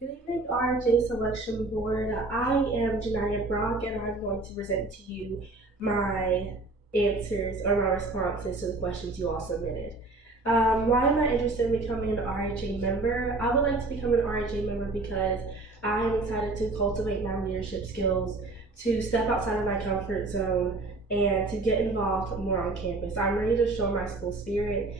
Good evening, RHA Selection Board. I am Janaya and I'm going to present to you my answers or my responses to the questions you all submitted. Why am I interested in becoming an RHA member? I would like to become an RHA member because I am excited to cultivate my leadership skills, to step outside of my comfort zone, and to get involved more on campus. I'm ready to show my school spirit,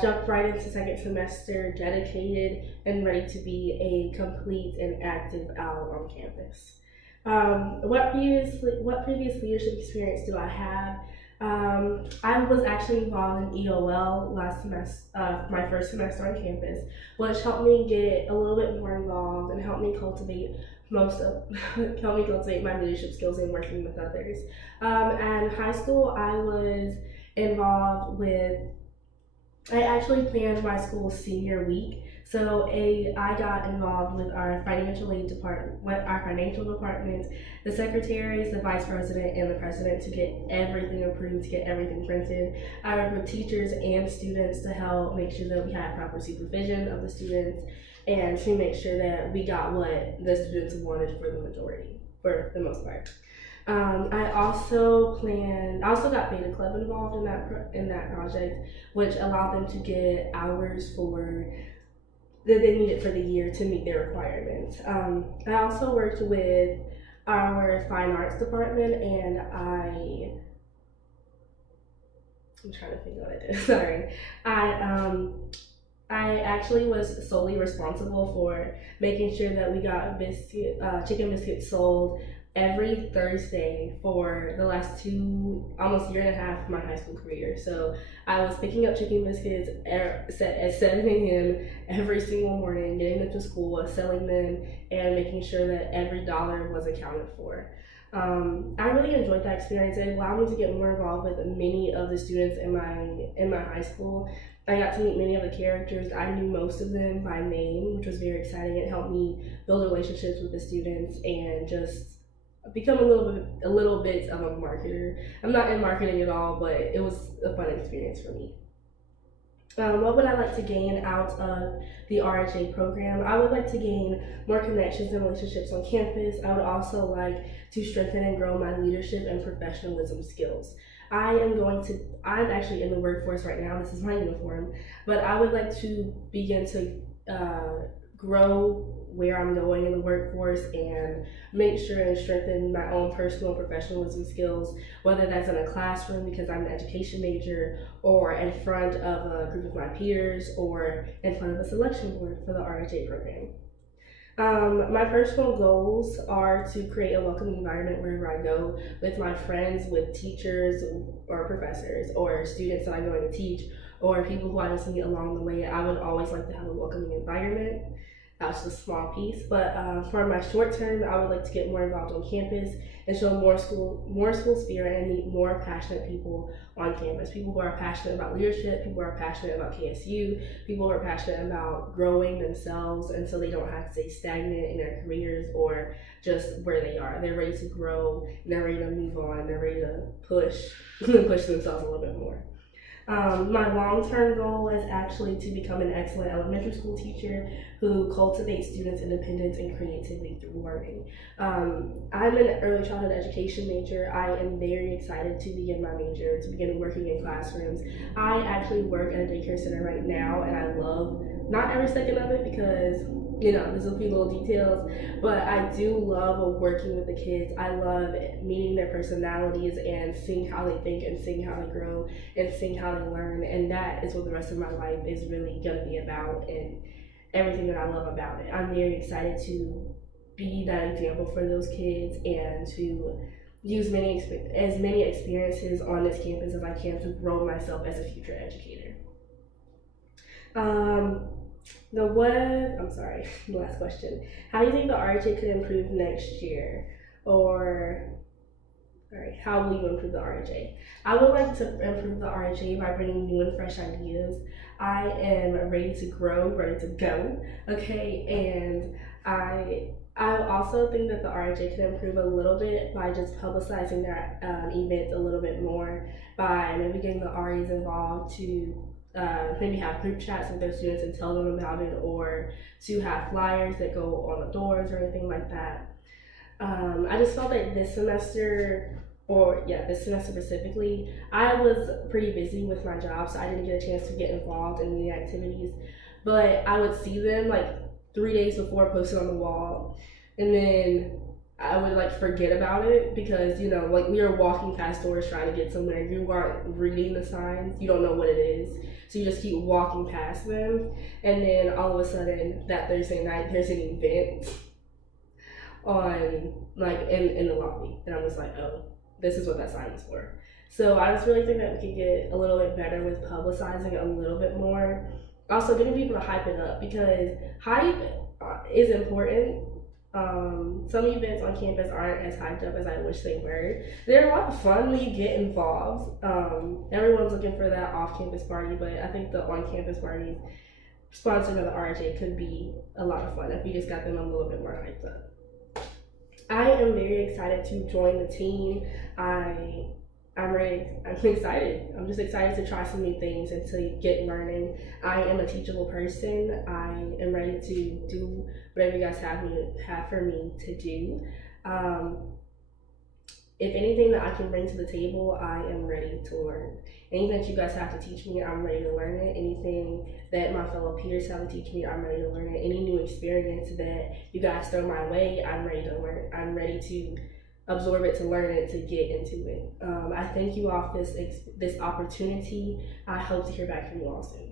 jump right into second semester, dedicated and ready to be a complete and active owl on campus. What previous leadership experience do I have? I was actually involved in EOL last semester, my first semester on campus, which helped me get a little bit more involved and helped me cultivate most of helped me cultivate my leadership skills in working with others. And high school, I was involved with I actually planned my school's senior week. I got involved with our financial aid department, our financial department, the secretaries, the vice president, and the president to get everything approved, to get everything printed. I worked with teachers and students to help make sure that we had proper supervision of the students and to make sure that we got what the students wanted for the most part. I also got Beta Club involved in that project, which allowed them to get hours that they needed for the year to meet their requirements. I also worked with our fine arts department, and I'm trying to think what I did. Sorry, I actually was solely responsible for making sure that we got chicken biscuits sold every Thursday for the last almost year and a half of my high school career. So I was picking up chicken biscuits at 7 a.m. every single morning, getting them to school, selling them, and making sure that every dollar was accounted for. I really enjoyed that experience. It allowed me to get more involved with many of the students in my high school. I got to meet many of the characters. I knew most of them by name, which was very exciting. It helped me build relationships with the students and just become a little bit of a marketer. I'm not in marketing at all, but it was a fun experience for me. What would I like to gain out of the RHA program? I would like to gain more connections and relationships on campus. I would also like to strengthen and grow my leadership and professionalism skills. I'm actually in the workforce right now. This is my uniform, but I would like to begin to grow where I'm going in the workforce and make sure and strengthen my own personal professionalism skills, whether that's in a classroom because I'm an education major, or in front of a group of my peers, or in front of a selection board for the RHA program. My personal goals are to create a welcoming environment wherever I go with my friends, with teachers or professors or students that I'm going to teach, or people who I just meet along the way. I would always like to have a welcoming environment. That's just a small piece, but for my short term, I would like to get more involved on campus and show more school spirit and meet more passionate people on campus. People who are passionate about leadership, people who are passionate about KSU, people who are passionate about growing themselves, and so they don't have to stay stagnant in their careers or just where they are. They're ready to grow, and they're ready to move on, and they're ready to push push themselves a little bit more. My long-term goal is actually to become an excellent elementary school teacher who cultivates students' independence and creativity through learning. I'm an early childhood education major. I am very excited to begin my major, to begin working in classrooms. I actually work at a daycare center right now, and I love not every second of it because there's a few little details, but I do love working with the kids. I love meeting their personalities and seeing how they think and seeing how they grow and seeing how they learn, and that is what the rest of my life is really going to be about, and everything that I love about it. I'm very excited to be that example for those kids and to use as many experiences on this campus as I can to grow myself as a future educator. Um, I'm sorry, the last question. How do you think the RHA could improve next year? Or, all right, how will you improve the RHA? I would like to improve the RHA by bringing new and fresh ideas. I am ready to grow, ready to go, okay? And I also think that the RHA can improve a little bit by just publicizing their events a little bit more, by maybe getting the RAs involved to maybe have group chats with their students and tell them about it, or to have flyers that go on the doors or anything like that. I just felt like this semester, this semester specifically, I was pretty busy with my job, so I didn't get a chance to get involved in the activities. But I would see them like 3 days before posted on the wall, and then I would like forget about it because, you know, like we were walking past doors trying to get somewhere. You aren't reading the signs, you don't know what it is, so you just keep walking past them, and then all of a sudden that Thursday night there's an event on like in the lobby, and I'm just like, oh, this is what that sign was for. So I just really think that we could get a little bit better with publicizing a little bit more. Also, getting people to hype it up, because hype is important. Some events on campus aren't as hyped up as I wish they were. They're a lot of fun when you get involved. Everyone's looking for that off-campus party, but I think the on-campus parties sponsored by the RHA could be a lot of fun if we just got them a little bit more hyped up. I am very excited to join the team. I'm ready. I'm excited. I'm just excited to try some new things and to get learning. I am a teachable person. I am ready to do whatever you guys have for me to do. If anything that I can bring to the table, I am ready to learn. Anything that you guys have to teach me, I'm ready to learn it. Anything that my fellow peers have to teach me, I'm ready to learn it. Any new experience that you guys throw my way, I'm ready to learn. I'm ready to absorb it, to learn it, to get into it. I thank you all for this opportunity. I hope to hear back from you all soon.